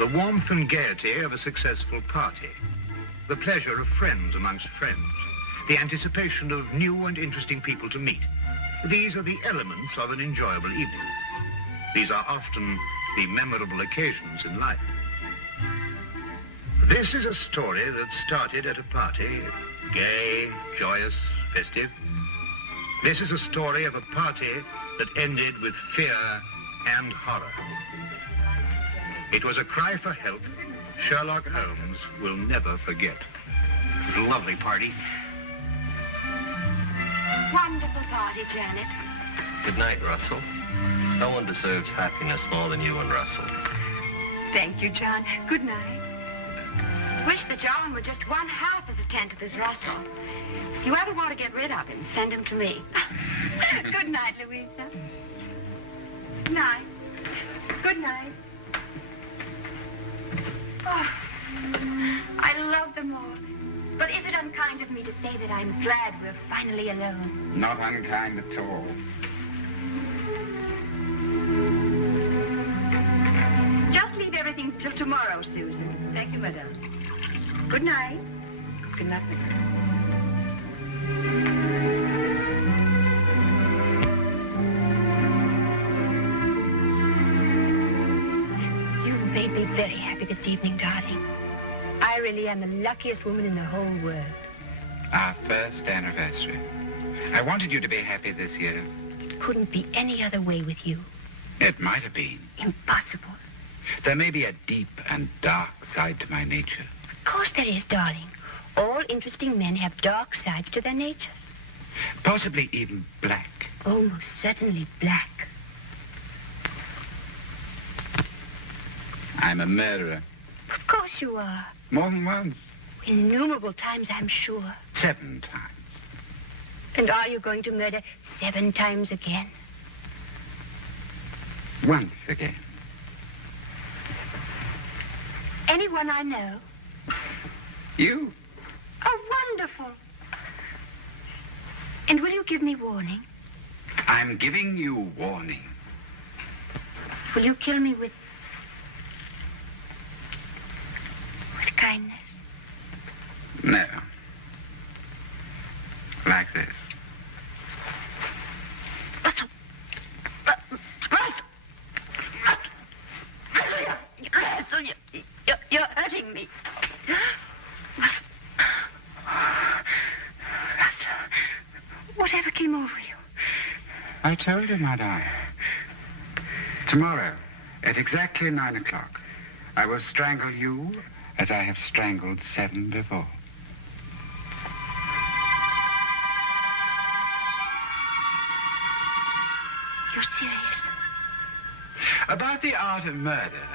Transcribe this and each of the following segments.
The warmth and gaiety of a successful party. The pleasure of friends amongst friends. The anticipation of new and interesting people to meet. These are the elements of an enjoyable evening. These are often the memorable occasions in life. This is a story that started at a party, gay, joyous, festive. This is a story of a party that ended with fear and horror. It was a cry for help Sherlock Holmes will never forget. It was a lovely party. Wonderful party, Janet. Good night, Russell. No one deserves happiness more than you and Russell. Thank you, John. Good night. Wish that John were just one half as attentive as Russell. If you ever want to get rid of him, send him to me. Good night, Louisa. Good night. Good night. Oh, I love them all. But is it unkind of me to say that I'm glad we're finally alone? Not unkind at all. Just leave everything till tomorrow, Susan. Thank you, madame. Good night. Good night, madame. You made me very happy this evening, darling. I really am the luckiest woman in the whole world. Our first anniversary. I wanted you to be happy this year. It couldn't be any other way with you. It might have been. Impossible. There may be a deep and dark side to my nature. Of course there is, darling. All interesting men have dark sides to their natures. Possibly even black. Oh, most certainly black. I'm a murderer. Of course you are. More than once. Innumerable times, I'm sure. 7 times. And are you going to murder 7 times again? Once again. Anyone I know? You? Oh, wonderful. And will you give me warning? I'm giving you warning. Will you kill me with kindness? No. Like this. Russell, you're hurting me. Russell, whatever came over you? I told you, my darling. Tomorrow, at exactly 9 o'clock, I will strangle you as I have strangled 7 before. You're serious? About the art of murder,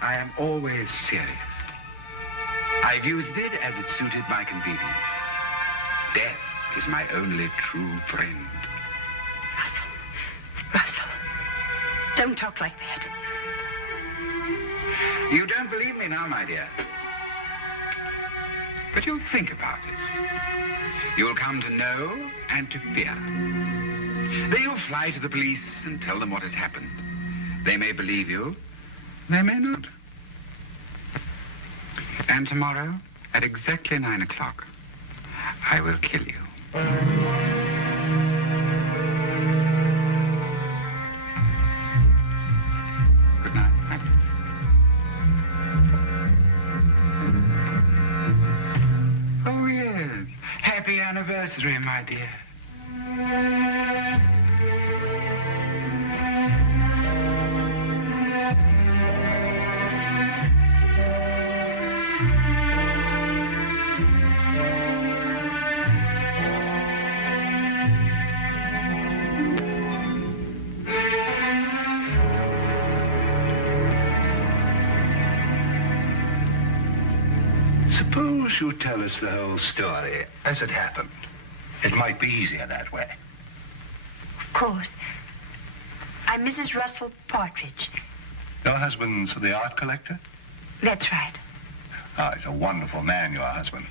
I am always serious. I've used it as it suited my convenience. Death is my only true friend. Russell, don't talk like that. You don't believe me now, my dear. But you'll think about it. You'll come to know and to fear. Then you'll fly to the police and tell them what has happened. They may believe you, they may not. And tomorrow, at exactly 9 o'clock, I will kill you. Good night, Maggie. Oh, yes. Happy anniversary, my dear. Suppose you tell us the whole story as it happened. It might be easier that way. Of course. I'm Mrs. Russell Partridge. Your husband's the art collector? That's right. Ah, he's a wonderful man, your husband.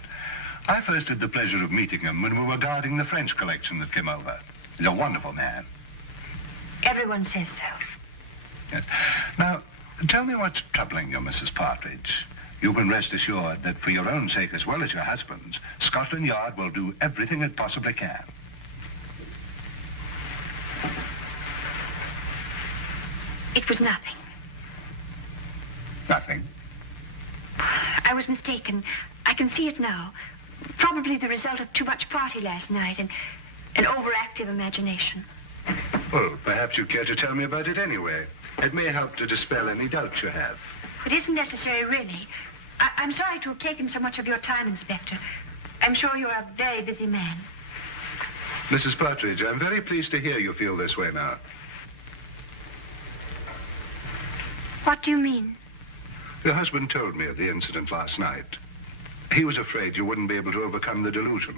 I first had the pleasure of meeting him when we were guarding the French collection that came over. He's a wonderful man. Everyone says so. Yes. Now, And tell me what's troubling you, Mrs. Partridge. You can rest assured that for your own sake as well as your husband's, Scotland Yard will do everything it possibly can. It was nothing. Nothing? I was mistaken. I can see it now. Probably the result of too much party last night and an overactive imagination. Well, perhaps you care to tell me about it anyway. It may help to dispel any doubts you have. It isn't necessary, really. I'm sorry to have taken so much of your time, Inspector. I'm sure you're a very busy man. Mrs. Partridge, I'm very pleased to hear you feel this way now. What do you mean? Your husband told me of the incident last night. He was afraid you wouldn't be able to overcome the delusion.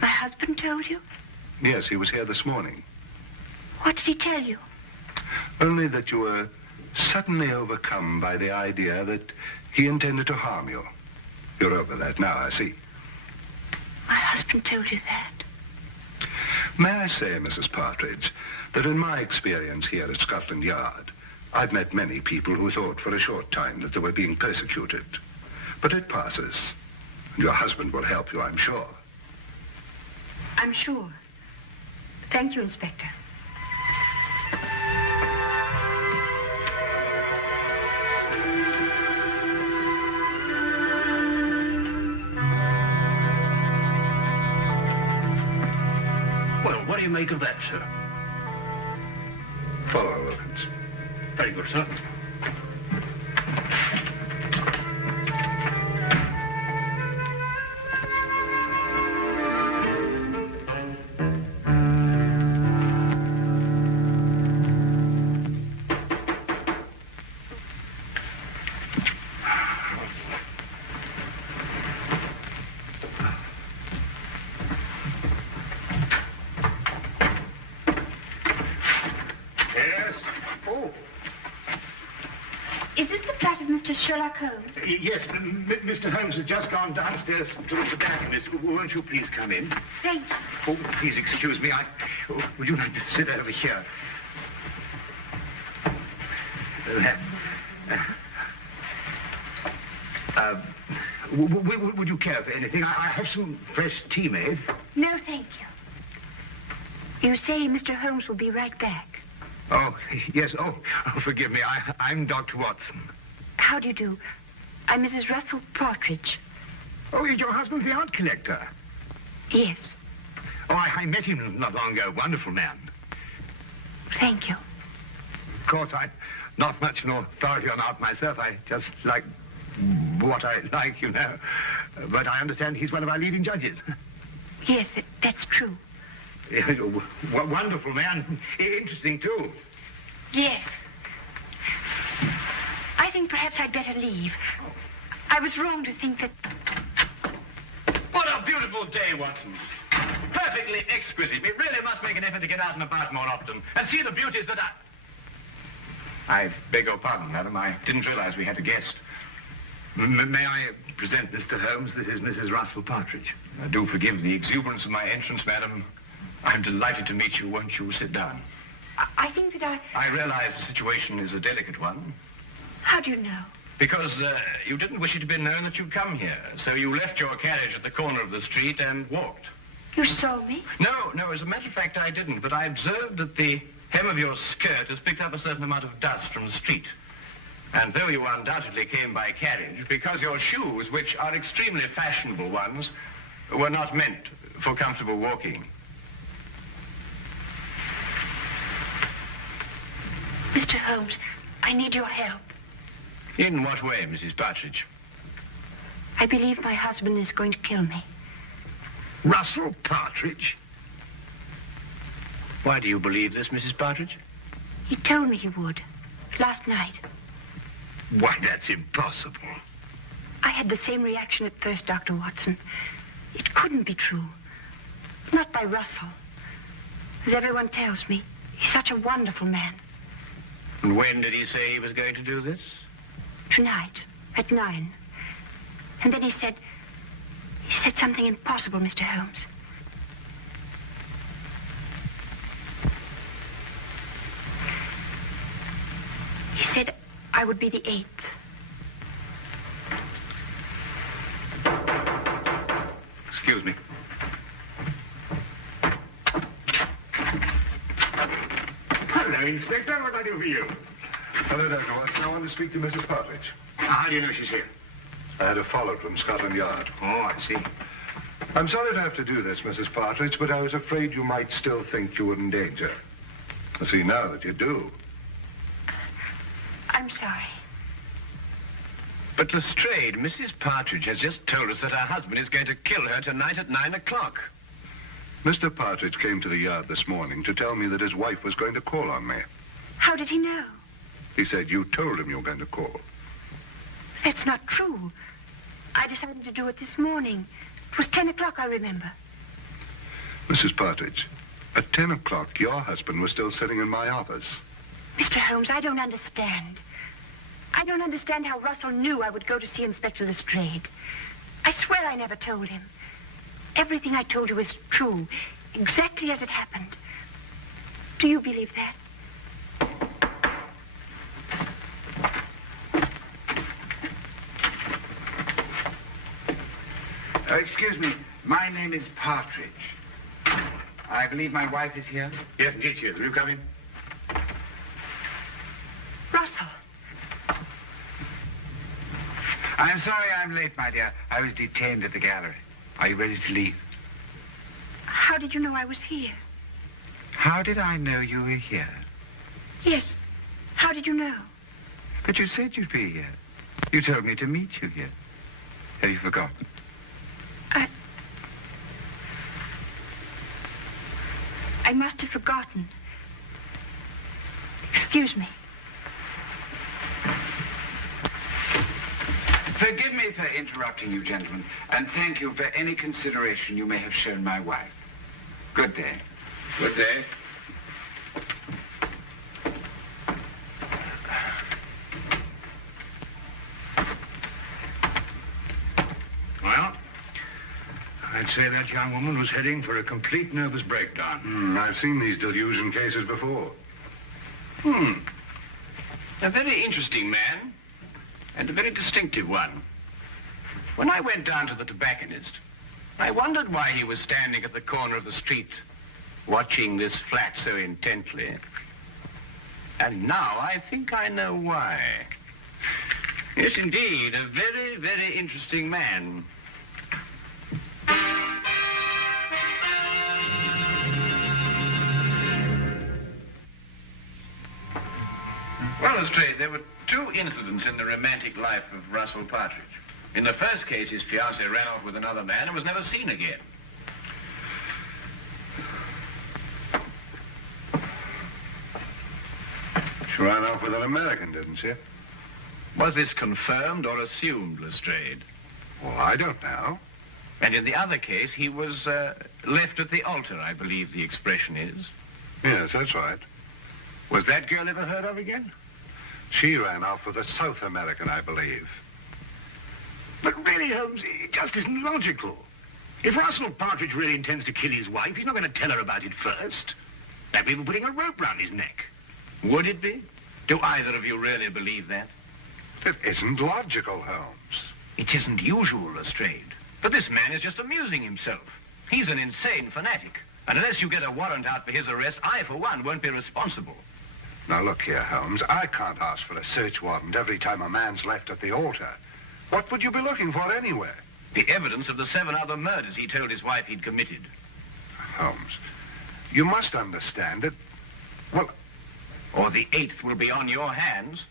My husband told you? Yes, he was here this morning. What did he tell you? Only that you were suddenly overcome by the idea that he intended to harm you. You're over that now, I see. My husband told you that? May I say, Mrs. Partridge, that in my experience here at Scotland Yard, I've met many people who thought for a short time that they were being persecuted. But it passes. Your husband will help you, I'm sure. I'm sure. Thank you, Inspector. Well, what do you make of that, sir? Follow, Wilkins. Very good, sir. Is this the flat of Mr. Sherlock Holmes? Yes, Mr. Holmes has just gone downstairs to the tobacconist. Won't you please come in? Thank you. Oh, please excuse me. Would you like to sit over here? Would you care for anything? I have some fresh tea made. No, thank you. You say Mr. Holmes will be right back. Oh, yes. Oh, forgive me. I'm Dr. Watson. How do you do? I'm Mrs. Russell Partridge. Oh, your husband's the art collector. Yes. Oh, I met him not long ago. Wonderful man. Thank you. Of course, I'm not much an authority on art myself. I just like what I like, you know. But I understand he's one of our leading judges. Yes, that's true. Wonderful man. Interesting, too. Yes. I think perhaps I'd better leave. I was wrong to think that... What a beautiful day, Watson. Perfectly exquisite. We really must make an effort to get out and about more often and see the beauties that I beg your pardon, madam. I didn't realize we had a guest. May I present Mr. Holmes? This is Mrs. Russell Partridge. Do forgive the exuberance of my entrance, madam. I'm delighted to meet you. Won't you sit down? I think that I realize the situation is a delicate one. How do you know? Because you didn't wish it to be known that you'd come here. So you left your carriage at the corner of the street and walked. You saw me? No, as a matter of fact, I didn't. But I observed that the hem of your skirt has picked up a certain amount of dust from the street. And though you undoubtedly came by carriage, because your shoes, which are extremely fashionable ones, were not meant for comfortable walking. Mr. Holmes, I need your help. In what way, Mrs. Partridge? I believe my husband is going to kill me. Russell Partridge? Why do you believe this, Mrs. Partridge? He told me he would. Last night. Why, that's impossible. I had the same reaction at first, Dr. Watson. It couldn't be true. Not by Russell. As everyone tells me, he's such a wonderful man. And when did he say he was going to do this? Tonight, at 9. And then he said something impossible, Mr. Holmes. He said, I would be the 8th. Excuse me. Hello, Inspector. What do I do for you? Hello, Dr. Watson. I want to speak to Mrs. Partridge. How do you know she's here? I had her followed from Scotland Yard. Oh, I see. I'm sorry to have to do this, Mrs. Partridge, but I was afraid you might still think you were in danger. I see now that you do. I'm sorry. But Lestrade, Mrs. Partridge has just told us that her husband is going to kill her tonight at 9 o'clock. Mr. Partridge came to the yard this morning to tell me that his wife was going to call on me. How did he know? He said you told him you were going to call. That's not true. I decided to do it this morning. It was 10 o'clock, I remember. Mrs. Partridge, at 10 o'clock, your husband was still sitting in my office. Mr. Holmes, I don't understand. I don't understand how Russell knew I would go to see Inspector Lestrade. I swear I never told him. Everything I told you is true, exactly as it happened. Do you believe that? Excuse me. My name is Partridge. I believe my wife is here. Yes, indeed, she is. Will you come in? Russell. I'm sorry I'm late, my dear. I was detained at the gallery. Are you ready to leave? How did you know I was here? How did I know you were here? Yes. How did you know? But you said you'd be here. You told me to meet you here. Have you forgotten? I must have forgotten. Excuse me. Forgive me for interrupting you, gentlemen, and thank you for any consideration you may have shown my wife. Good day. Good day. Well, I'd say that young woman was heading for a complete nervous breakdown. I've seen these delusion cases before. A very interesting man, and a very distinctive one. When I went down to the tobacconist, I wondered why he was standing at the corner of the street, watching this flat so intently. And now I think I know why. Yes, indeed, a very, very interesting man. Well, Lestrade, there were two incidents in the romantic life of Russell Partridge. In the first case, his fiancée ran off with another man and was never seen again. She ran off with an American, didn't she? Was this confirmed or assumed, Lestrade? Well, I don't know. And in the other case, he was left at the altar, I believe the expression is. Yes, that's right. Was that girl ever heard of again? She ran off with a South American, I believe. But really, Holmes, it just isn't logical. If Russell Partridge really intends to kill his wife, he's not going to tell her about it first. That'd be putting a rope round his neck. Would it be? Do either of you really believe that? It isn't logical, Holmes. It isn't usual, Lestrade. But this man is just amusing himself. He's an insane fanatic. And unless you get a warrant out for his arrest, I, for one, won't be responsible. Now, look here, Holmes. I can't ask for a search warrant every time a man's left at the altar. What would you be looking for anyway? The evidence of the 7 other murders he told his wife he'd committed. Holmes, you must understand that... Well... Or the 8th will be on your hands.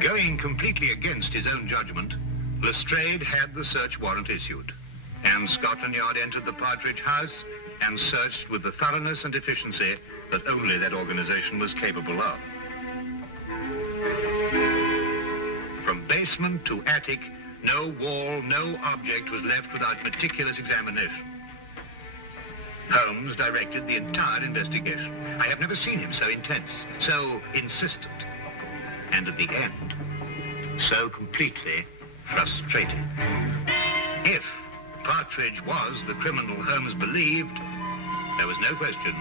Going completely against his own judgment, Lestrade had the search warrant issued, and Scotland Yard entered the Partridge house and searched with the thoroughness and efficiency that only that organization was capable of. From basement to attic, no wall, no object was left without meticulous examination. Holmes directed the entire investigation. I have never seen him so intense, so insistent, and at the end, so completely frustrated. If Partridge was the criminal Holmes believed, there was no question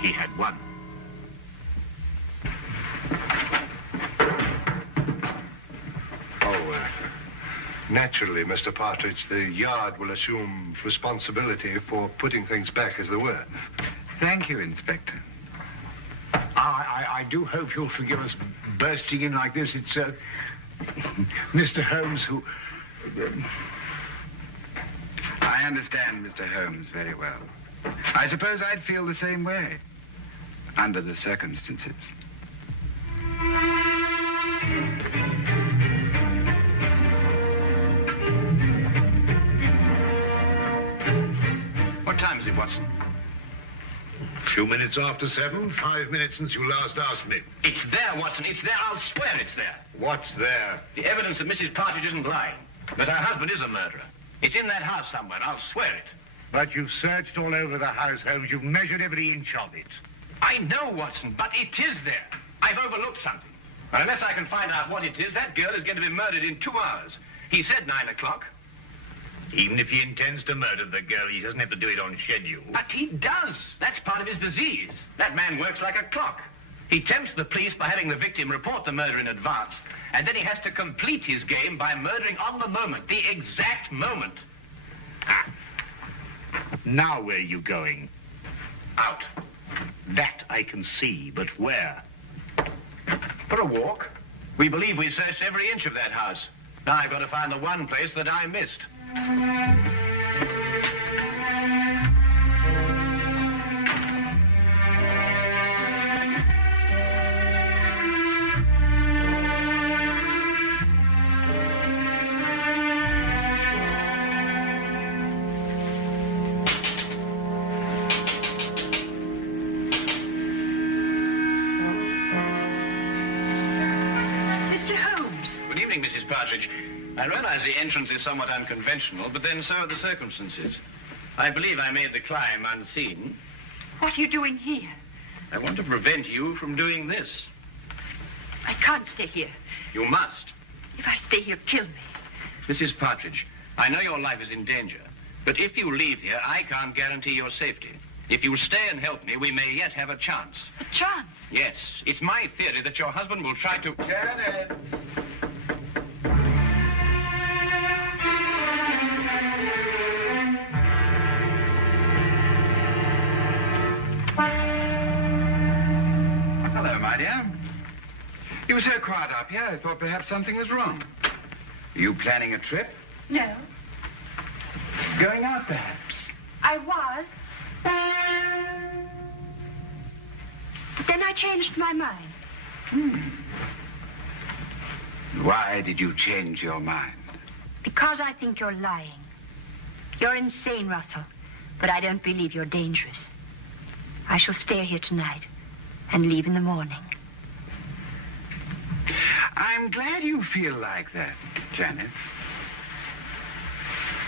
he had won. Naturally, Mr. Partridge, the Yard will assume responsibility for putting things back as they were. Thank you, Inspector. I do hope you'll forgive us bursting in like this. It's, Mr. Holmes who... I understand Mr. Holmes very well. I suppose I'd feel the same way, under the circumstances. What time is it, Watson? A few minutes after 7, 5 minutes since you last asked me. It's there, Watson. It's there. I'll swear it's there. What's there? The evidence that Mrs. Partridge isn't lying. That her husband is a murderer. It's in that house somewhere. I'll swear it. But you've searched all over the house, Holmes. You've measured every inch of it. I know, Watson, but it is there. I've overlooked something. And unless I can find out what it is, that girl is going to be murdered in 2 hours. He said 9 o'clock. Even if he intends to murder the girl, he doesn't have to do it on schedule. But he does. That's part of his disease. That man works like a clock. He tempts the police by having the victim report the murder in advance, and then he has to complete his game by murdering on the moment, the exact moment. Ah. Now where are you going? Out. That I can see, but where? For a walk. We believe we searched every inch of that house. Now I've got to find the one place that I missed. Mr. Holmes. Good evening, Mrs. Partridge. I realize the entrance is somewhat unconventional, but then so are the circumstances. I believe I made the climb unseen. What are you doing here? I want to prevent you from doing this. I can't stay here. You must. If I stay here, kill me. Mrs. Partridge, I know your life is in danger, but if you leave here, I can't guarantee your safety. If you stay and help me, we may yet have a chance. A chance? Yes, it's my theory that your husband will try to... Janet! Hello, my dear. You were so quiet up here, I thought perhaps something was wrong. Are you planning a trip? No. Going out, perhaps? I was. But then I changed my mind. Why did you change your mind? Because I think you're lying. You're insane, Russell. But I don't believe you're dangerous. I shall stay here tonight and leave in the morning. I'm glad you feel like that, Janet.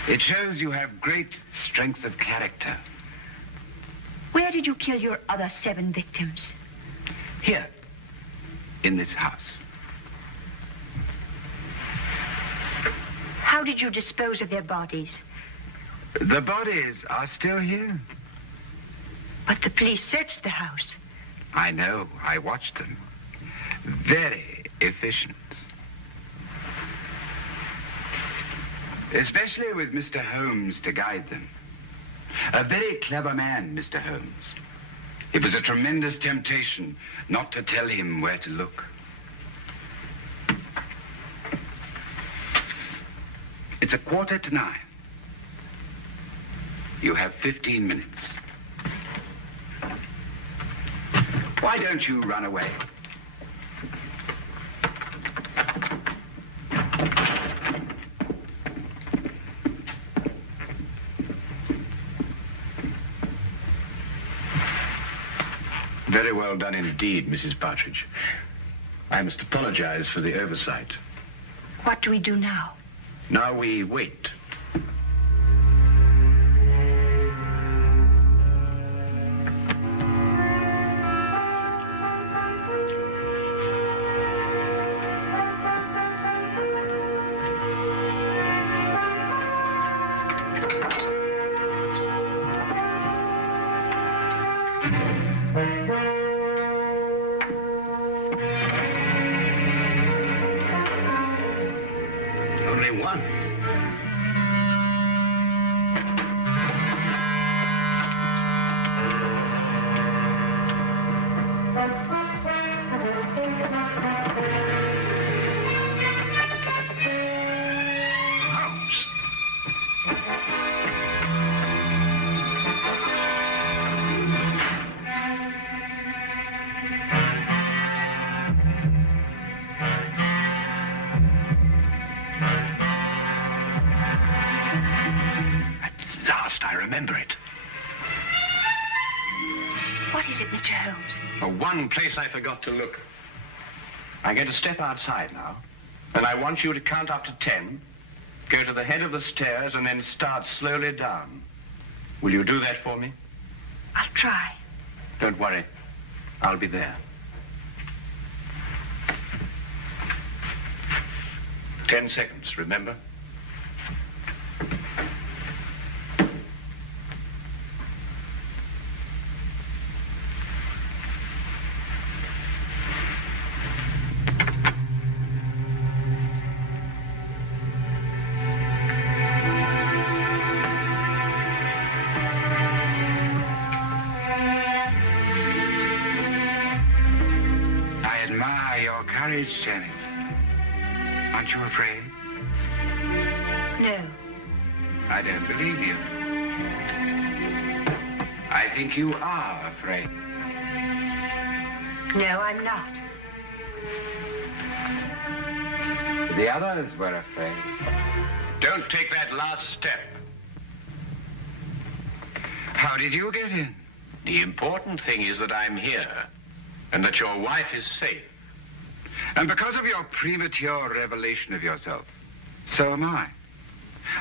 It shows you have great strength of character. Where did you kill your other 7 victims? Here, in this house. How did you dispose of their bodies? The bodies are still here. But the police searched the house. I know. I watched them. Very efficient. Especially with Mr. Holmes to guide them. A very clever man, Mr. Holmes. It was a tremendous temptation not to tell him where to look. It's 8:45. You have 15 minutes. Why don't you run away? Very well done indeed, Mrs. Partridge. I must apologize for the oversight. What do we do now? Now we wait. Only one. Holmes. At last, I remember it. What is it, Mr. Holmes? For one place I forgot to look. I'm going to step outside now, and I want you to count up to 10, go to the head of the stairs, and then start slowly down. Will you do that for me? I'll try. Don't worry. I'll be there. 10 seconds, remember? Courage, Janet. Aren't you afraid? No. I don't believe you. I think you are afraid. No, I'm not. The others were afraid. Don't take that last step. How did you get in? The important thing is that I'm here and that your wife is safe. And because of your premature revelation of yourself, so am I.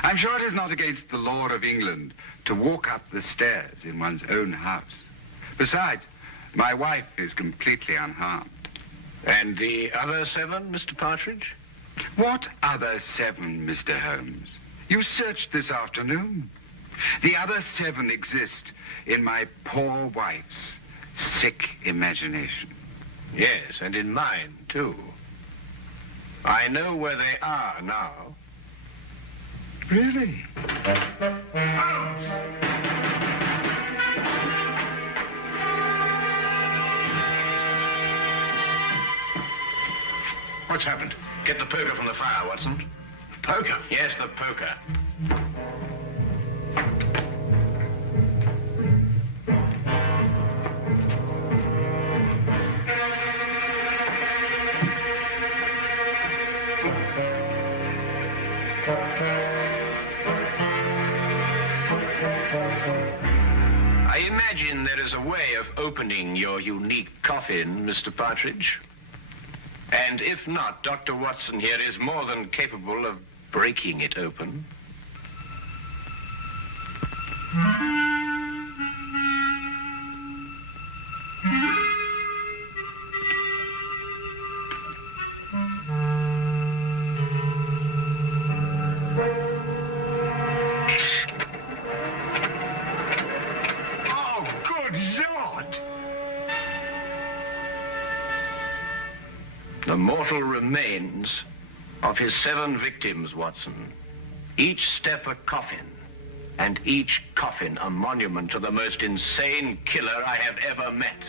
I'm sure it is not against the law of England to walk up the stairs in one's own house. Besides, my wife is completely unharmed. And the other 7, Mr. Partridge? What other 7, Mr. Holmes? You searched this afternoon. The other 7 exist in my poor wife's sick imagination. Yes, and in mine, too. I know where they are now. Really? What's happened? Get the poker from the fire, Watson. Poker? Yes, the poker. I imagine there is a way of opening your unique coffin, Mr. Partridge. And if not, Dr. Watson here is more than capable of breaking it open. The mortal remains of his 7 victims, Watson. Each step a coffin, and each coffin a monument to the most insane killer I have ever met.